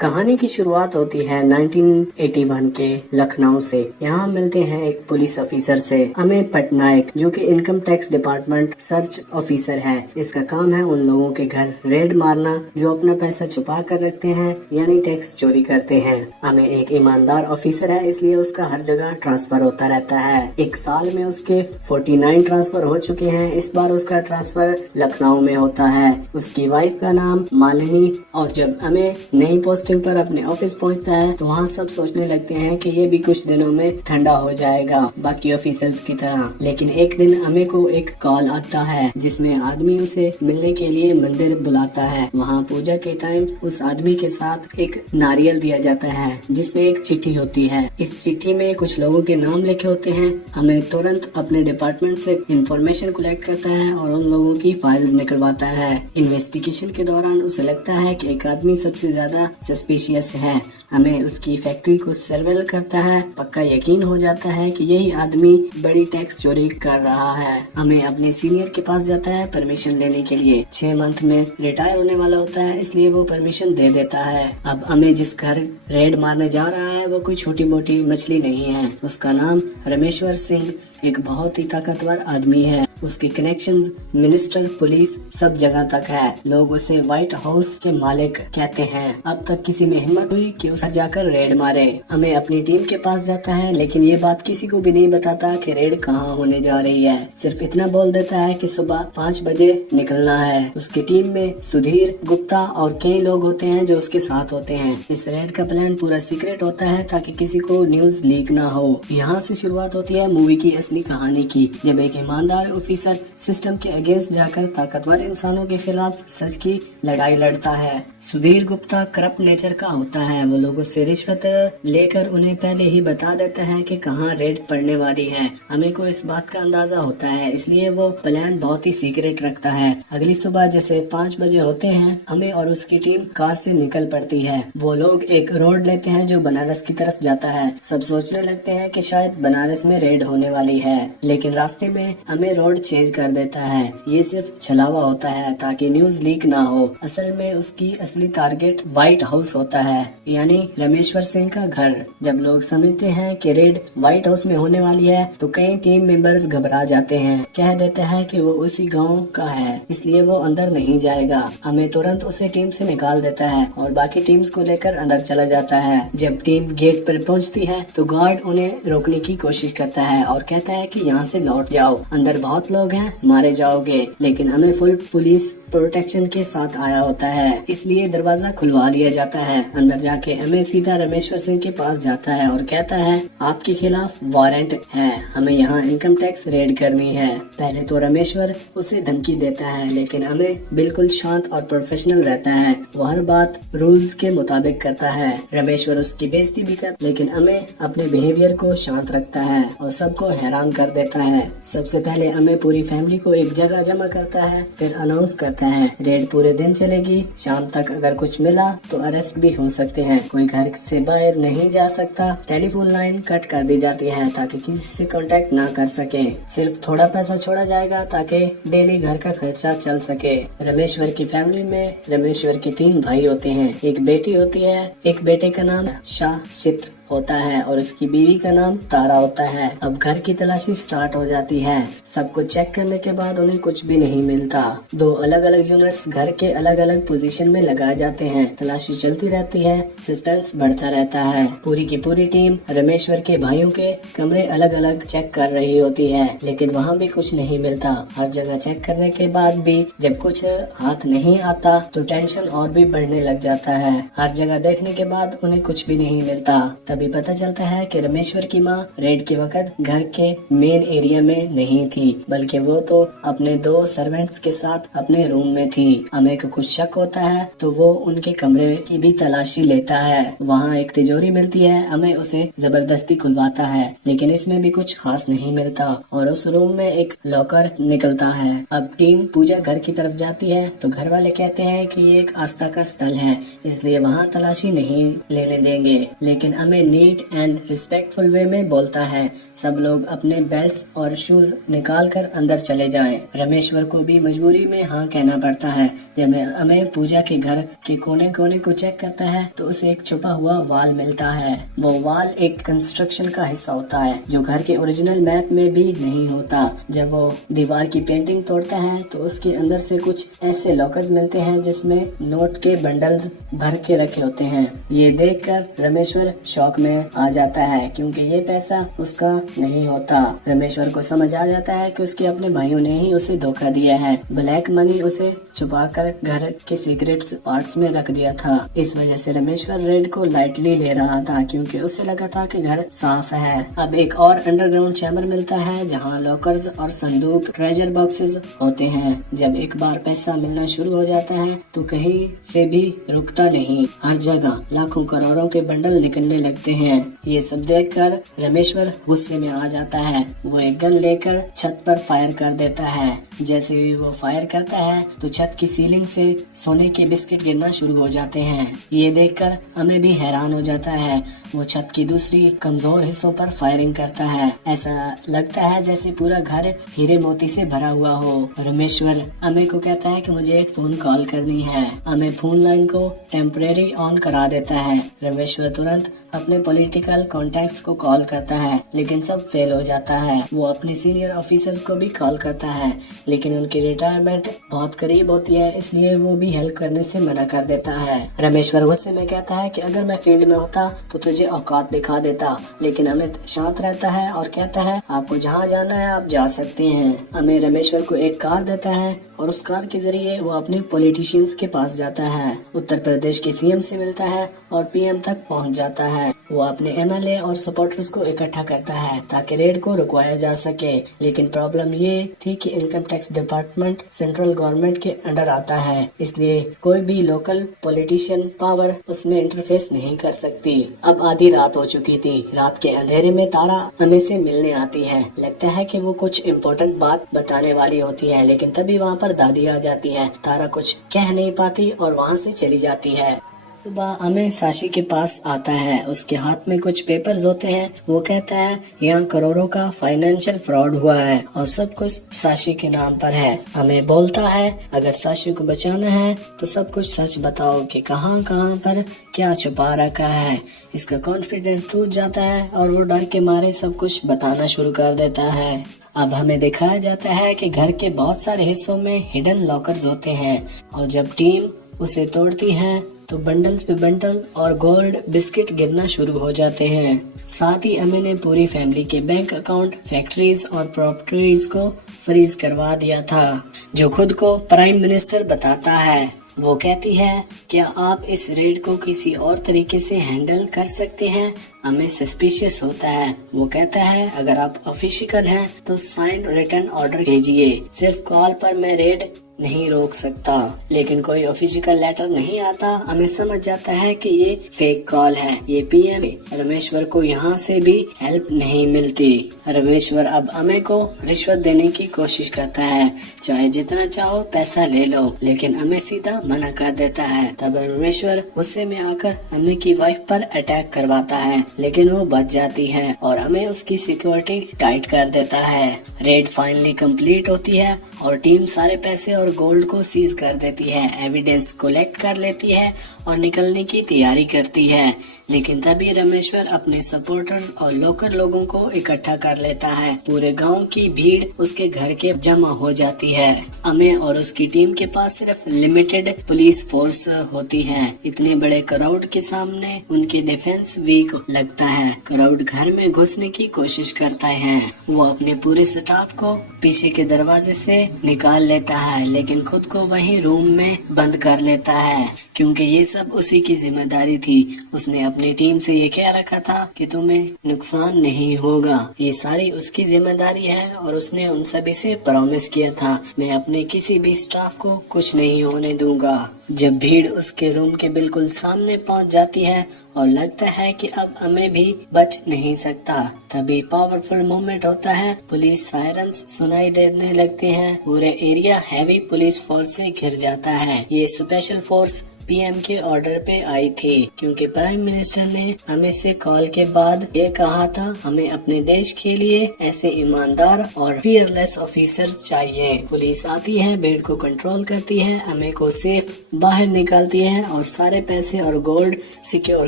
कहानी की शुरुआत होती है 1981 के लखनऊ से। यहाँ मिलते हैं एक पुलिस ऑफिसर से, अमित पटनायक, जो कि income tax department search officer है। इसका काम है उन लोगों के घर रेड मारना जो अपना पैसा छुपा कर रखते हैं, यानी टैक्स चोरी करते हैं। अमित एक ईमानदार ऑफिसर है, इसलिए उसका हर जगह ट्रांसफर होता रहता है। एक साल में उसके 49 ट्रांसफर हो चुके हैं। इस बार उसका ट्रांसफर लखनऊ में होता है। उसकी वाइफ का नाम मालिनी। और जब अमित नई पोस्टिंग पर अपने ऑफिस पहुंचता है तो वहाँ सब सोचने लगते हैं कि ये भी कुछ दिनों में ठंडा हो जाएगा बाकी ऑफिसर्स की तरह। लेकिन एक दिन अमित को एक कॉल आता है जिसमें आदमी उसे मिलने के लिए मंदिर बुलाता है। वहाँ पूजा के टाइम उस आदमी के साथ एक नारियल दिया जाता है जिसमें एक चिट्ठी होती है। इस चिट्ठी में कुछ लोगों के नाम लिखे होते हैं। अमित तुरंत अपने डिपार्टमेंट से इंफॉर्मेशन कलेक्ट करता है और उन लोगों की फाइल्स निकलवाता है। इन्वेस्टिगेशन के दौरान उसे लगता है कि एक आदमी सबसे ज्यादा सस्पिशियस है। हमें उसकी फैक्ट्री को सर्वेल करता है। पक्का यकीन हो जाता है कि यही आदमी बड़ी टैक्स चोरी कर रहा है। हमें अपने सीनियर के पास जाता है परमिशन लेने के लिए। 6 मंथ में रिटायर होने वाला होता है, इसलिए वो परमिशन दे देता है। अब हमें जिस घर रेड मारने जा रहा है वो कोई छोटी मोटी मछली नहीं है। उसका नाम रमेश्वर सिंह एक बहुत ही ताकतवर आदमी है। उसके कनेक्शंस मिनिस्टर, पुलिस सब जगह तक है। लोग उसे व्हाइट हाउस के मालिक कहते हैं। अब तक किसी में हिम्मत हुई कि उसे जाकर रेड मारे। हमें अपनी टीम के पास जाता है, लेकिन ये बात किसी को भी नहीं बताता कि रेड कहाँ होने जा रही है। सिर्फ इतना बोल देता है कि सुबह 5 बजे निकलना है। उसकी टीम में सुधीर, गुप्ता और कई लोग होते हैं जो उसके साथ होते हैं। इस रेड का प्लान पूरा सीक्रेट होता है ताकि किसी को न्यूज लीक ना हो। यहाँ से शुरुआत होती है मूवी की असली कहानी की, जब एक ईमानदार ऑफिसर सिस्टम के अगेंस्ट जाकर ताकतवर इंसानों के खिलाफ सच की लड़ाई लड़ता है। सुधीर गुप्ता करप्ट नेचर का होता है। वो लोगों से रिश्वत लेकर उन्हें पहले ही बता देता है कि कहाँ रेड पड़ने वाली है। हमें को इस बात का अंदाजा होता है, इसलिए वो प्लान बहुत ही सीक्रेट रखता है। अगली सुबह जैसे 5 बजे होते हैं, हमें और उसकी टीम कार से निकल पड़ती है। वो लोग एक रोड लेते हैं जो बनारस की तरफ जाता है। सब सोचने लगते हैं कि शायद बनारस में रेड होने वाली है, लेकिन रास्ते में हमें रोड चेंज कर देता है। ये सिर्फ छलावा होता है ताकि न्यूज लीक ना हो। असल में उसकी असली टारगेट व्हाइट हाउस होता है, यानी रमेश्वर सिंह का घर। जब लोग समझते हैं कि रेड व्हाइट हाउस में होने वाली है तो कई टीम मेंबर्स घबरा जाते हैं। कह देते हैं कि वो उसी गांव का है, इसलिए वो अंदर नहीं जाएगा। हमें तुरंत उसे टीम से निकाल देता है और बाकी टीम्स को लेकर अंदर चला जाता है। जब टीम गेट पर पहुंचती है तो गार्ड उन्हें रोकने की कोशिश करता है और कहता है कि यहाँ से लौट जाओ, अंदर बहुत लोग हैं, मारे जाओगे। लेकिन हमें फुल पुलिस प्रोटेक्शन के साथ आया होता है, इसलिए दरवाजा खुलवा दिया जाता है। अंदर जाके हमें सीधा रमेश्वर सिंह के पास जाता है और कहता है आपके खिलाफ वारंट है, हमें यहाँ इनकम टैक्स रेड करनी है। पहले तो रमेश्वर उसे धमकी देता है, लेकिन हमें बिल्कुल शांत और प्रोफेशनल रहता है। वो हर बात रूल्स के मुताबिक करता है। रमेश्वर उसकी बेइज्जती भी कर, लेकिन हमें अपने बिहेवियर को शांत रखता है और सबको हैरान कर देता है। सबसे पहले हमें पूरी फैमिली को एक जगह जमा करता है, फिर अनाउंस करता है रेड पूरे दिन चलेगी। शाम तक अगर कुछ मिला तो अरेस्ट भी हो सकते हैं। कोई घर से बाहर नहीं जा सकता। टेलीफोन लाइन कट कर दी जाती है ताकि किसी से कांटेक्ट ना कर सके। सिर्फ थोड़ा पैसा छोड़ा जाएगा ताकि डेली घर का खर्चा चल सके। रमेश्वर की फैमिली में रमेश्वर के 3 भाई होते हैं। एक बेटी होती है, एक बेटे का नाम शाहसित होता है और उसकी बीवी का नाम तारा होता है। अब घर की तलाशी स्टार्ट हो जाती है। सबको चेक करने के बाद उन्हें कुछ भी नहीं मिलता। 2 अलग अलग यूनिट्स घर के अलग अलग पोजीशन में लगाए जाते हैं। तलाशी चलती रहती है, सस्पेंस बढ़ता रहता है। पूरी की पूरी टीम रमेश्वर के भाइयों के कमरे अलग अलग चेक कर रही होती है, लेकिन वहाँ भी कुछ नहीं मिलता। हर जगह चेक करने के बाद भी जब कुछ हाथ नहीं आता तो टेंशन और भी बढ़ने लग जाता है। हर जगह देखने के बाद उन्हें कुछ भी नहीं मिलता। तभी पता चलता है कि रमेश्वर की माँ रेड के वक्त घर के मेन एरिया में नहीं थी, बल्कि वो तो अपने 2 सर्वेंट्स के साथ अपने रूम में थी। हमें को कुछ शक होता है तो वो उनके कमरे की भी तलाशी लेता है। वहाँ एक तिजोरी मिलती है, हमें उसे जबरदस्ती खुलवाता है, लेकिन इसमें भी कुछ खास नहीं मिलता और उस रूम में एक लॉकर निकलता है। अब टीम पूजा घर की तरफ जाती है तो घर वाले कहते हैं कि ये एक आस्था का स्थल है, इसलिए वहाँ तलाशी नहीं लेने देंगे। लेकिन हमें नीट एंड रिस्पेक्टफुल वे में बोलता है, सब लोग अपने बेल्ट्स और शूज निकाल कर अंदर चले जाएं। रमेश्वर को भी मजबूरी में हाँ कहना पड़ता है। जब अमे पूजा के घर के कोने कोने को चेक करता है तो उसे एक छुपा हुआ वाल मिलता है। वो वाल एक कंस्ट्रक्शन का हिस्सा होता है जो घर के ओरिजिनल मैप में भी नहीं होता। जब वो दीवार की पेंटिंग तोड़ता है तो उसके अंदर से कुछ ऐसे लॉकर्स मिलते हैं जिसमें नोट के बंडल्स भर के रखे होते हैं। ये देखकर रमेश्वर शॉक में आ जाता है क्योंकि ये पैसा उसका नहीं होता। रमेश्वर को समझ आ जाता है कि उसके अपने भाइयों ने ही उसे धोखा दिया है। ब्लैक मनी उसे छुपाकर घर के सीक्रेट पार्ट्स में रख दिया था। इस वजह से रमेश्वर रेड को लाइटली ले रहा था क्योंकि उसे लगा था कि घर साफ है। अब एक और अंडरग्राउंड चैम्बर मिलता है जहाँ लॉकर्स और संदूक ट्रेजर बॉक्सेस होते हैं। जब एक बार पैसा मिलना शुरू हो जाता है तो कहीं से भी रुकता नहीं। हर जगह लाखों करोड़ों के बंडल निकलने लगते हैं। ये सब देखकर रमेश्वर गुस्से में आ जाता है। वो एक गन लेकर छत पर फायर कर देता है। जैसे ही वो फायर करता है तो छत की सीलिंग से सोने के बिस्किट गिरना शुरू हो जाते हैं। ये देखकर हमें भी हैरान हो जाता है। वो छत की दूसरी कमजोर हिस्सों पर फायरिंग करता है। ऐसा लगता है जैसे पूरा घर हीरे मोती से भरा हुआ हो। रमेश्वर अमे को कहता है कि मुझे एक फोन कॉल करनी है। अमे फोन लाइन को टेम्परेरी ऑन करा देता है। रमेश्वर तुरंत अपने पॉलिटिकल कॉन्टैक्ट्स को कॉल करता है लेकिन सब फेल हो जाता है। वो अपने सीनियर ऑफिसर्स को भी कॉल करता है लेकिन उनकी रिटायरमेंट बहुत करीब होती है, इसलिए वो भी हेल्प करने से मना कर देता है। रमेश्वर गुस्से में कहता है कि अगर मैं फील्ड में होता तो तुझे औकात दिखा देता, लेकिन अमित शांत रहता है और कहता है आपको जहाँ जाना है आप जा सकते हैं। अमित रमेश्वर को एक कार देता है और उस कार के जरिए वो अपने पॉलिटिशियंस के पास जाता है। उत्तर प्रदेश के सीएम से मिलता है और पीएम तक पहुंच जाता है। वो अपने एमएलए और सपोर्टर्स को इकट्ठा करता है ताकि रेड को रुकवाया जा सके, लेकिन प्रॉब्लम ये थी कि income tax department central government के अंडर आता है, इसलिए कोई भी लोकल पॉलिटिशियन पावर उसमें इंटरफेस नहीं कर सकती। अब आधी रात हो चुकी थी। रात के अंधेरे में तारा अमे से मिलने आती है। लगता है कि वो कुछ इम्पोर्टेंट बात बताने वाली होती है, लेकिन तभी वहाँ पर दादी आ जाती है। तारा कुछ कह नहीं पाती और वहाँ से चली जाती है। सुबह अमे साशी के पास आता है। उसके हाथ में कुछ पेपर्स होते हैं। वो कहता है यहाँ करोड़ों का फाइनेंशियल फ्रॉड हुआ है और सब कुछ साशी के नाम पर है। अमे बोलता है अगर साशी को बचाना है तो सब कुछ सच बताओ कि कहाँ कहाँ पर क्या छुपा रखा है। इसका कॉन्फिडेंस टूट जाता है और वो डर के मारे सब कुछ बताना शुरू कर देता है। अब हमें दिखाया जाता है कि घर के बहुत सारे हिस्सों में हिडन लॉकर्स होते हैं और जब टीम उसे तोड़ती है तो बंडल्स पे बंडल और गोल्ड बिस्किट गिरना शुरू हो जाते हैं। साथ ही अमे ने पूरी फैमिली के बैंक अकाउंट, फैक्ट्रीज और प्रॉपर्टीज को फ्रीज करवा दिया था, जो खुद को प्राइम मिनिस्टर बताता है। वो कहती है क्या आप इस रेड को किसी और तरीके से हैंडल कर सकते हैं। हमें सस्पिशियस होता है। वो कहता है अगर आप ऑफिशियल हैं तो साइंड रिटर्न ऑर्डर भेजिए। सिर्फ कॉल पर मैं रेड नहीं रोक सकता, लेकिन कोई ऑफिशियल लेटर नहीं आता। हमें समझ जाता है कि ये फेक कॉल है। ये पीएम रमेश्वर को यहाँ से भी हेल्प नहीं मिलती। रमेश्वर अब अमे को रिश्वत देने की कोशिश करता है, चाहे जितना चाहो पैसा ले लो, लेकिन अमे सीधा मना कर देता है। तब रमेश्वर गुस्से में आकर अमे की वाइफ पर अटैक करवाता है, लेकिन वो बच जाती है और अमे उसकी सिक्योरिटी टाइट कर देता है। रेड फाइनली कंप्लीट होती है और टीम सारे पैसे और गोल्ड को सीज कर देती है, एविडेंस कलेक्ट कर लेती है और निकलने की तैयारी करती है। लेकिन तभी रमेश्वर अपने सपोर्टर्स और लोकल लोगों को इकट्ठा कर लेता है। पूरे गांव की भीड़ उसके घर के जमा हो जाती है। अमे और उसकी टीम के पास सिर्फ लिमिटेड पुलिस फोर्स होती है। इतने बड़े क्राउड के सामने उनके डिफेंस वीक लगता है। क्राउड घर में घुसने की कोशिश करता है। वो अपने पूरे स्टाफ को पीछे के दरवाजे से निकाल लेता है, लेकिन खुद को वहीं रूम में बंद कर लेता है क्योंकि ये सब उसी की जिम्मेदारी थी। उसने अपनी टीम से ये कह रखा था कि तुम्हें नुकसान नहीं होगा, ये सारी उसकी जिम्मेदारी है और उसने उन सभी से प्रॉमिस किया था मैं अपने किसी भी स्टाफ को कुछ नहीं होने दूंगा। जब भीड़ उसके रूम के बिल्कुल सामने पहुंच जाती है और लगता है कि अब अमे भी बच नहीं सकता, तभी पावरफुल मूवमेंट होता है। पुलिस सायरन्स सुनाई देने लगते हैं। पूरे एरिया हैवी पुलिस फोर्स से घिर जाता है। ये स्पेशल फोर्स पीएम के ऑर्डर पे आई थी, क्योंकि प्राइम मिनिस्टर ने अमित से कॉल के बाद ये कहा था हमें अपने देश के लिए ऐसे ईमानदार और फियरलेस ऑफिसर्स चाहिए। पुलिस आती है, भीड़ को कंट्रोल करती है, अमित को सेफ बाहर निकालती है और सारे पैसे और गोल्ड सिक्योर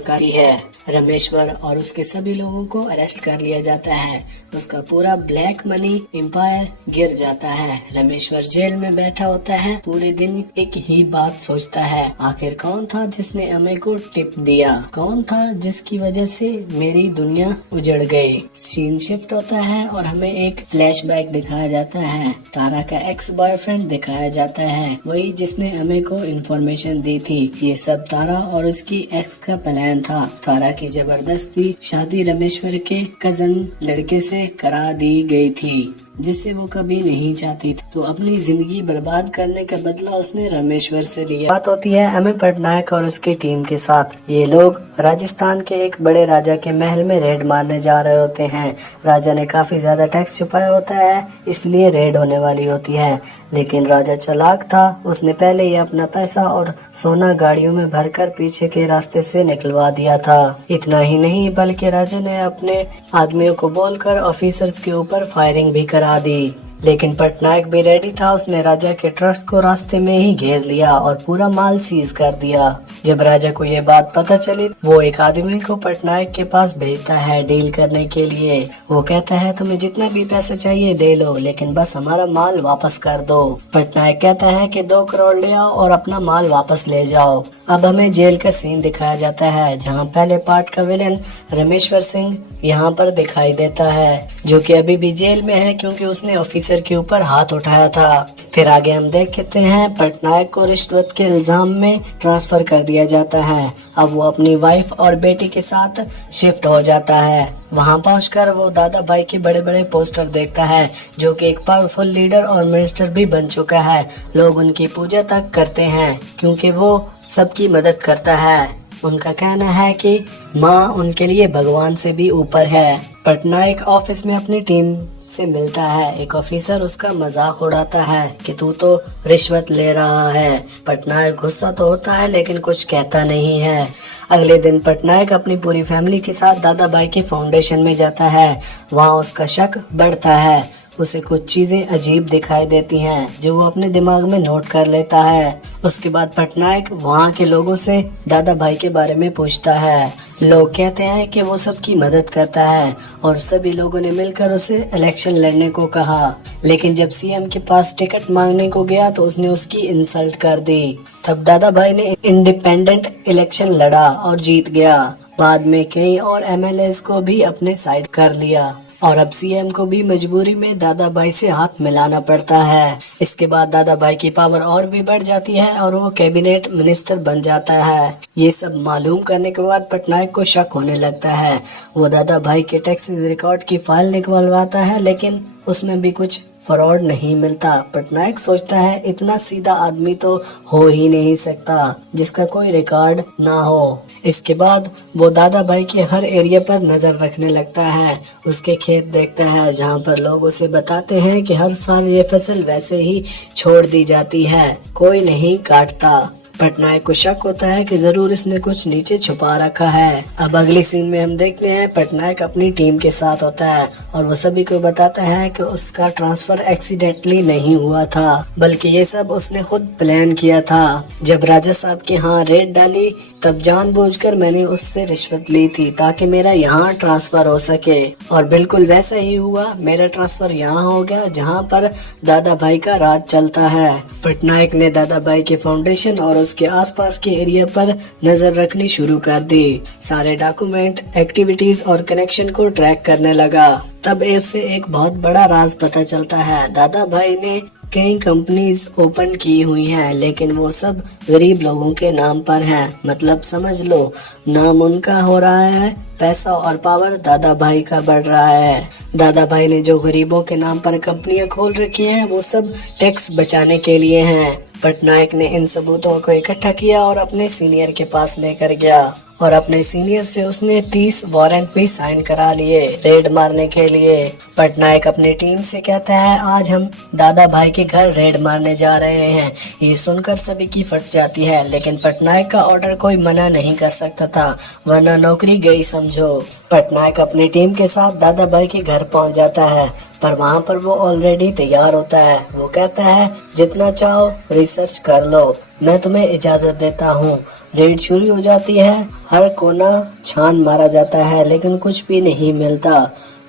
करती है। रमेश्वर और उसके सभी लोगों को अरेस्ट कर लिया जाता है। उसका पूरा ब्लैक मनी एम्पायर गिर जाता है। रमेश्वर जेल में बैठा होता है, पूरे दिन एक ही बात सोचता है, आखिर कौन था जिसने अमे को टिप दिया, कौन था जिसकी वजह से मेरी दुनिया उजड़ गई। सीन शिफ्ट होता है और हमें एक फ्लैशबैक दिखाया जाता है। तारा का एक्स बॉयफ्रेंड दिखाया जाता है, वही जिसने अमे को इन्फॉर्मेशन दी थी। ये सब तारा और उसकी एक्स का प्लान था। तारा की जबरदस्ती शादी रमेश्वर के कजन लड़के से करा दी गई थी, जिसे वो कभी नहीं चाहती थी। तो अपनी जिंदगी बर्बाद करने का बदला उसने रमेश्वर से लिया। बात होती है अमित पटनायक और उसकी टीम के साथ। ये लोग राजस्थान के एक बड़े राजा के महल में रेड मारने जा रहे होते हैं। राजा ने काफी ज्यादा टैक्स छुपाया होता है, इसलिए रेड होने वाली होती है। लेकिन राजा चालाक था, उसने पहले ही अपना पैसा और सोना गाड़ियों में भरकर पीछे के रास्ते से निकलवा दिया था। इतना ही नहीं, बल्कि राजा ने अपने आदमियों को बोलकर ऑफिसर्स के ऊपर फायरिंग भी करा दी। लेकिन पटनायक भी रेडी था, उसने राजा के ट्रक्स को रास्ते में ही घेर लिया और पूरा माल सीज कर दिया। जब राजा को ये बात पता चली, वो एक आदमी को पटनायक के पास भेजता है डील करने के लिए। वो कहता है तुम्हें जितना भी पैसे चाहिए दे लो, लेकिन बस हमारा माल वापस कर दो। पटनायक कहता है कि 2 करोड़ ले आओ और अपना माल वापस ले जाओ। अब हमें जेल का सीन दिखाया जाता है, जहाँ पहले पार्ट का विलेन रमेश्वर सिंह यहाँ पर दिखाई देता है, जो कि अभी भी जेल में है क्योंकि उसने ऑफिसर के ऊपर हाथ उठाया था। फिर आगे हम देखते हैं पटनायक को रिश्वत के इल्जाम में ट्रांसफर कर दिया जाता है। अब वो अपनी वाइफ और बेटी के साथ शिफ्ट हो जाता है। वहाँ पहुंचकर वो दादा भाई के बड़े बड़े पोस्टर देखता है, जो कि एक पावरफुल लीडर और मिनिस्टर भी बन चुका है। लोग उनकी पूजा तक करते हैं क्योंकि वो सबकी मदद करता है। उनका कहना है कि माँ उनके लिए भगवान से भी ऊपर है। पटनायक ऑफिस में अपनी टीम से मिलता है। एक ऑफिसर उसका मजाक उड़ाता है कि तू तो रिश्वत ले रहा है। पटनायक गुस्सा तो होता है लेकिन कुछ कहता नहीं है। अगले दिन पटनायक अपनी पूरी फैमिली के साथ दादा भाई के फाउंडेशन में जाता है। वहाँ उसका शक बढ़ता है, उसे कुछ चीजें अजीब दिखाई देती हैं, जो वो अपने दिमाग में नोट कर लेता है। उसके बाद पटनायक वहाँ के लोगों से दादा भाई के बारे में पूछता है। लोग कहते हैं कि वो सबकी मदद करता है और सभी लोगों ने मिलकर उसे इलेक्शन लड़ने को कहा। लेकिन जब सीएम के पास टिकट मांगने को गया तो उसने उसकी इंसल्ट कर दी। तब दादा भाई ने इंडिपेंडेंट इलेक्शन लड़ा और जीत गया। बाद में कई और एमएलएस को भी अपने साइड कर लिया और अब सीएम को भी मजबूरी में दादा भाई से हाथ मिलाना पड़ता है। इसके बाद दादा भाई की पावर और भी बढ़ जाती है और वो कैबिनेट मिनिस्टर बन जाता है। ये सब मालूम करने के बाद पटनायक को शक होने लगता है। वो दादा भाई के टैक्स रिकॉर्ड की फाइल निकलवाता है, लेकिन उसमें भी कुछ फ्रॉड नहीं मिलता। पटनायक सोचता है इतना सीधा आदमी तो हो ही नहीं सकता जिसका कोई रिकॉर्ड ना हो। इसके बाद वो दादा भाई के हर एरिया पर नजर रखने लगता है। उसके खेत देखता है जहाँ पर लोग उसे बताते हैं कि हर साल ये फसल वैसे ही छोड़ दी जाती है, कोई नहीं काटता। पटनायक को शक होता है कि जरूर इसने कुछ नीचे छुपा रखा है। अब अगले सीन में हम देखते हैं पटनायक अपनी टीम के साथ होता है और वो सभी को बताता है कि उसका ट्रांसफर एक्सीडेंटली नहीं हुआ था, बल्कि ये सब उसने खुद प्लान किया था। जब राजा साहब के यहाँ रेड डाली तब जानबूझकर मैंने उससे रिश्वत ली थी ताकि मेरा यहाँ ट्रांसफर हो सके, और बिल्कुल वैसा ही हुआ। मेरा ट्रांसफर यहाँ हो गया जहाँ पर दादा भाई का राज चलता है। पटनायक ने दादा भाई के फाउंडेशन और उसके आसपास के एरिया पर नजर रखनी शुरू कर दी। सारे डॉक्यूमेंट, एक्टिविटीज और कनेक्शन को ट्रैक करने लगा। तब इससे एक बहुत बड़ा राज पता चलता है। दादा भाई ने कई कंपनीज ओपन की हुई हैं, लेकिन वो सब गरीब लोगों के नाम पर हैं। मतलब समझ लो, नाम उनका हो रहा है, पैसा और पावर दादा भाई का बढ़ रहा है। दादा भाई ने जो गरीबों के नाम पर कंपनियां खोल रखी हैं, वो सब टैक्स बचाने के लिए हैं। पटनायक ने इन सबूतों को इकट्ठा किया और अपने सीनियर के पास लेकर गया और अपने सीनियर से उसने 30 वारंट भी साइन करा लिए रेड मारने के लिए। पटनायक अपनी टीम से कहता है आज हम दादा भाई के घर रेड मारने जा रहे हैं। ये सुनकर सभी की फट जाती है, लेकिन पटनायक का ऑर्डर कोई मना नहीं कर सकता था, वरना नौकरी गई समझो। पटनायक अपनी टीम के साथ दादा भाई के घर पहुंच जाता है, पर वहां पर वो ऑलरेडी तैयार होता है। वो कहता है जितना चाहो रिसर्च कर लो, मैं तुम्हें इजाजत देता हूँ। रेड शुरू हो जाती है, हर कोना छान मारा जाता है, लेकिन कुछ भी नहीं मिलता।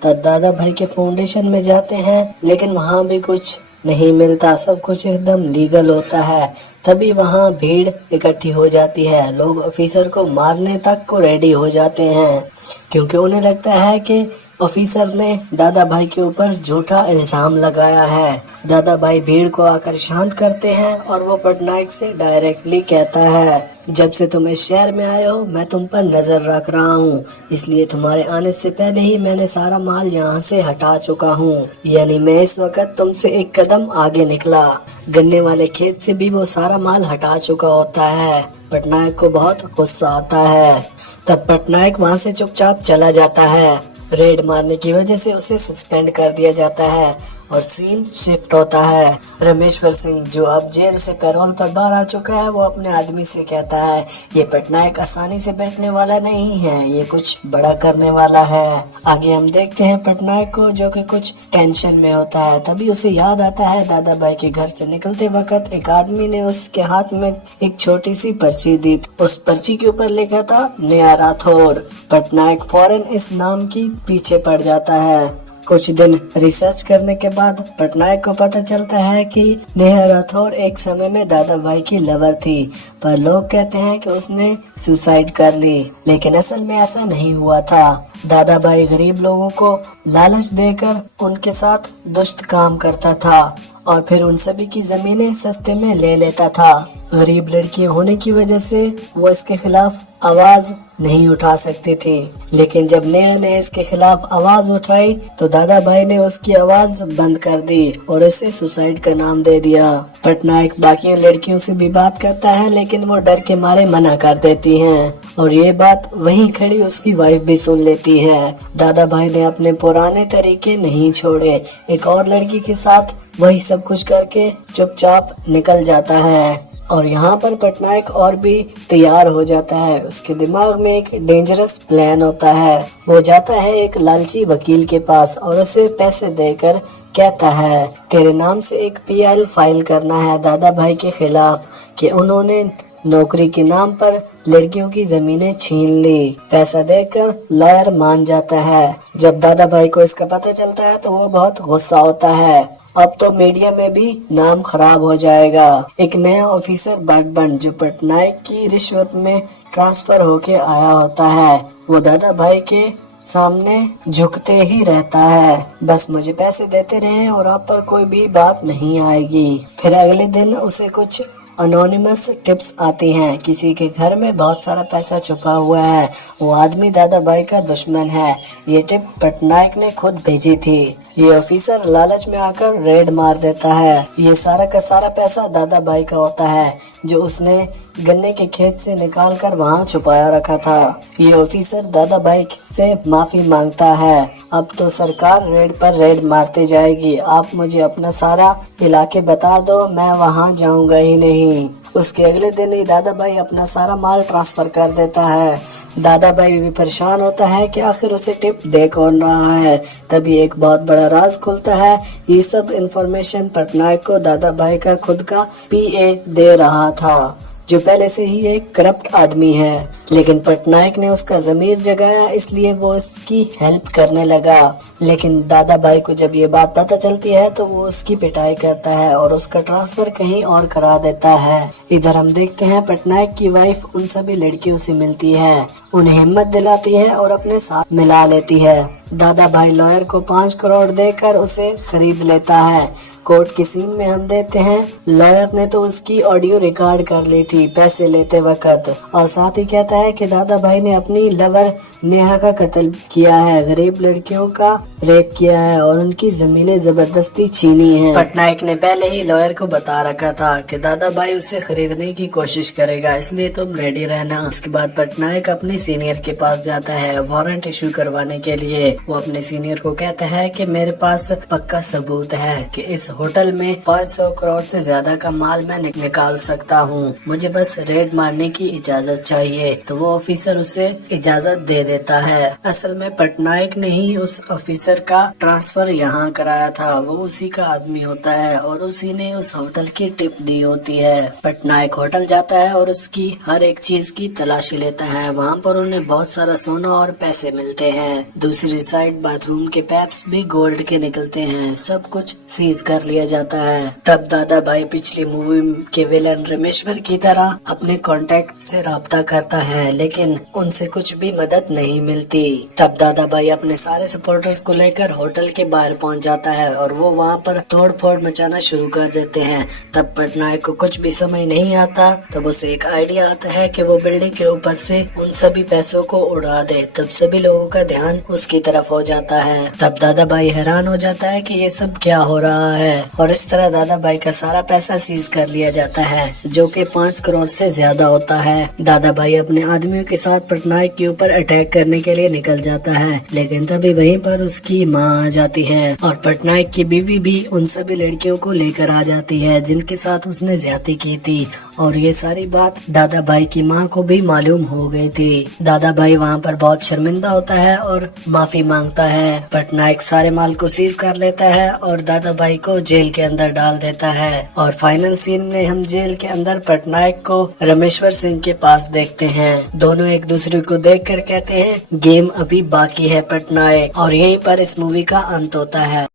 तब दादा भाई के फाउंडेशन में जाते हैं, लेकिन वहाँ भी कुछ नहीं मिलता, सब कुछ एकदम लीगल होता है। तभी वहाँ भीड़ इकट्ठी हो जाती है, लोग ऑफिसर को मारने तक को रेडी हो जाते हैं, क्योंकि उन्हें लगता है कि ऑफिसर ने दादा भाई के ऊपर झूठा इल्जाम लगाया है। दादा भाई भीड़ को आकर शांत करते हैं और वो पटनायक से डायरेक्टली कहता है जब से तुम इस शहर में आए हो मैं तुम पर नजर रख रहा हूँ, इसलिए तुम्हारे आने से पहले ही मैंने सारा माल यहाँ से हटा चुका हूँ। यानी मैं इस वक्त तुमसे एक कदम आगे निकला। गन्ने वाले खेत से भी वो सारा माल हटा चुका होता है। पटनायक को बहुत गुस्सा आता है। तब पटनायक वहाँ से चुपचाप चला जाता है। रेड मारने की वजह से उसे सस्पेंड कर दिया जाता है और सीन शिफ्ट होता है। रमेश्वर सिंह जो अब जेल से पैरोल पर बाहर आ चुका है, वो अपने आदमी से कहता है ये पटनायक आसानी से बैठने वाला नहीं है, ये कुछ बड़ा करने वाला है। आगे हम देखते हैं पटनायक को जो कि कुछ टेंशन में होता है। तभी उसे याद आता है दादा भाई के घर से निकलते वक्त एक आदमी ने उसके हाथ में एक छोटी सी पर्ची दी। उस पर्ची के ऊपर लिखा था नेहा राठौर। पटनायक फौरन इस नाम की पीछे पड़ जाता है। कुछ दिन रिसर्च करने के बाद पटनायक को पता चलता है कि नेहा राठौर एक समय में दादा भाई की लवर थी, पर लोग कहते हैं कि उसने सुसाइड कर ली, लेकिन असल में ऐसा नहीं हुआ था। दादा भाई गरीब लोगों को लालच देकर उनके साथ दुष्ट काम करता था और फिर उन सभी की जमीनें सस्ते में ले लेता था। गरीब लड़की होने की वजह से वो इसके खिलाफ आवाज नहीं उठा सकती थी, लेकिन जब नेहा ने इसके खिलाफ आवाज उठाई तो दादा भाई ने उसकी आवाज बंद कर दी और इसे सुसाइड का नाम दे दिया। पटनायक बाकी लड़कियों से भी बात करता है, लेकिन वो डर के मारे मना कर देती हैं और ये बात वहीं खड़ी उसकी वाइफ भी सुन लेती है। दादा भाई ने अपने पुराने तरीके नहीं छोड़े, एक और लड़की के साथ वही सब कुछ करके चुपचाप निकल जाता है। और यहाँ पर पटनायक और भी तैयार हो जाता है। उसके दिमाग में एक डेंजरस प्लान होता है। वो जाता है एक लालची वकील के पास और उसे पैसे देकर कहता है तेरे नाम से एक PIL फाइल करना है दादा भाई के खिलाफ कि उन्होंने नौकरी के नाम पर लड़कियों की जमीनें छीन ली। पैसा देकर लॉयर मान जाता है। जब दादा भाई को इसका पता चलता है तो वो बहुत गुस्सा होता है। अब तो मीडिया में भी नाम खराब हो जाएगा। एक नया ऑफिसर बागबन जो पटनायक की रिश्वत में ट्रांसफर होके आया होता है, वो दादा भाई के सामने झुकते ही रहता है, बस मुझे पैसे देते रहें और आप पर कोई भी बात नहीं आएगी। फिर अगले दिन उसे कुछ अनोनिमस टिप्स आती हैं। किसी के घर में बहुत सारा पैसा छुपा हुआ है, वो आदमी दादा भाई का दुश्मन है। ये टिप पटनायक ने खुद भेजी थी। ये ऑफिसर लालच में आकर रेड मार देता है। ये सारा का सारा पैसा दादा भाई का होता है जो उसने गन्ने के खेत से निकाल कर वहाँ छुपाया रखा था। ये ऑफिसर दादा भाई से माफी मांगता है। अब तो सरकार रेड पर रेड मारते जाएगी, आप मुझे अपना सारा इलाके बता दो, मैं वहाँ जाऊंगा ही नहीं। उसके अगले दिन ही दादा भाई अपना सारा माल ट्रांसफर कर देता है। दादा भाई भी परेशान होता है कि आखिर उसे टिप दे कौन रहा है। तभी एक बहुत बड़ा राज खुलता है। ये सब इंफॉर्मेशन पटनायक को दादा भाई का खुद का PA दे रहा था, जो पहले से ही एक करप्ट आदमी है, लेकिन पटनायक ने उसका जमीर जगाया, इसलिए वो उसकी हेल्प करने लगा। लेकिन दादा भाई को जब ये बात पता चलती है तो वो उसकी पिटाई करता है और उसका ट्रांसफर कहीं और करा देता है। इधर हम देखते हैं पटनायक की वाइफ उन सभी लड़कियों से मिलती है, उन्हें हिम्मत दिलाती है और अपने साथ मिला लेती है। दादा भाई लॉयर को 5 करोड़ देकर उसे खरीद लेता है। कोर्ट की सीन में हम देते हैं लॉयर ने तो उसकी ऑडियो रिकॉर्ड कर ली थी पैसे लेते वक्त, और साथ ही कहता है कि दादा भाई ने अपनी लवर नेहा का कत्ल किया है, गरीब लड़कियों का रेप किया है और उनकी जमीनें जबरदस्ती छीनी है। पटनायक ने पहले ही लॉयर को बता रखा था कि दादा भाई उसे खरीदने की कोशिश करेगा, इसलिए तुम रेडी रहना। उसके बाद पटनायक अपने सीनियर के पास जाता है वारंट इशू करवाने के लिए। वो अपने सीनियर को कहता है कि मेरे पास पक्का सबूत है कि इस होटल में 500 करोड़ से ज्यादा का माल मैं निकाल सकता हूँ, मुझे बस रेड मारने की इजाजत चाहिए। तो वो ऑफिसर उसे इजाजत दे देता है। असल में पटनायक ने ही उस ऑफिसर का ट्रांसफर यहाँ कराया था, वो उसी का आदमी होता है और उसी ने उस होटल की टिप दी होती है। पटनायक होटल जाता है और उसकी हर एक चीज की तलाशी लेता है। वहाँ पर उन्हें बहुत सारा सोना और पैसे मिलते हैं। दूसरी साइड बाथरूम के पैप्स भी गोल्ड के निकलते हैं। सब कुछ सीज कर लिया जाता है। तब दादा भाई पिछली मूवी के विलन रमेश्वर की तरह अपने कॉन्टेक्ट से राब्ता करता है, लेकिन उनसे कुछ भी मदद नहीं मिलती। तब दादा भाई अपने सारे सपोर्टर्स को लेकर होटल के बाहर पहुंच जाता है और वो वहाँ पर तोड़ फोड़ मचाना शुरू कर देते हैं। तब पटनायक को कुछ भी समझ नहीं आता। तब उसे एक आइडिया आता है कि वो बिल्डिंग के ऊपर से उन सभी पैसों को उड़ा दे। तब सभी लोगों का ध्यान उसकी तरफ हो जाता है। तब दादा भाई हैरान हो जाता है कि ये सब क्या हो रहा है, और इस तरह दादा भाई का सारा पैसा सीज कर लिया जाता है, जो कि 5 करोड़ से ज्यादा होता है। दादा भाई अपने आदमियों के साथ पटनायक के ऊपर अटैक करने के लिए निकल जाता है, लेकिन तभी वहीं पर उसकी माँ आ जाती है और पटनायक की बीवी भी उन सभी लड़कियों को लेकर आ जाती है जिनके साथ उसने ज्यादती की थी। और ये सारी बात दादा भाई की माँ को भी मालूम हो गई थी। दादा भाई वहाँ पर बहुत शर्मिंदा होता है और माफी मांगता है। पटनायक सारे माल को सीज कर लेता है और दादा भाई को जेल के अंदर डाल देता है। और फाइनल सीन में हम जेल के अंदर पटनायक को रमेश्वर सिंह के पास देखते हैं। दोनों एक दूसरे को देखकर कहते हैं गेम अभी बाकी है पटनायक, और यहीं पर इस मूवी का अंत होता है।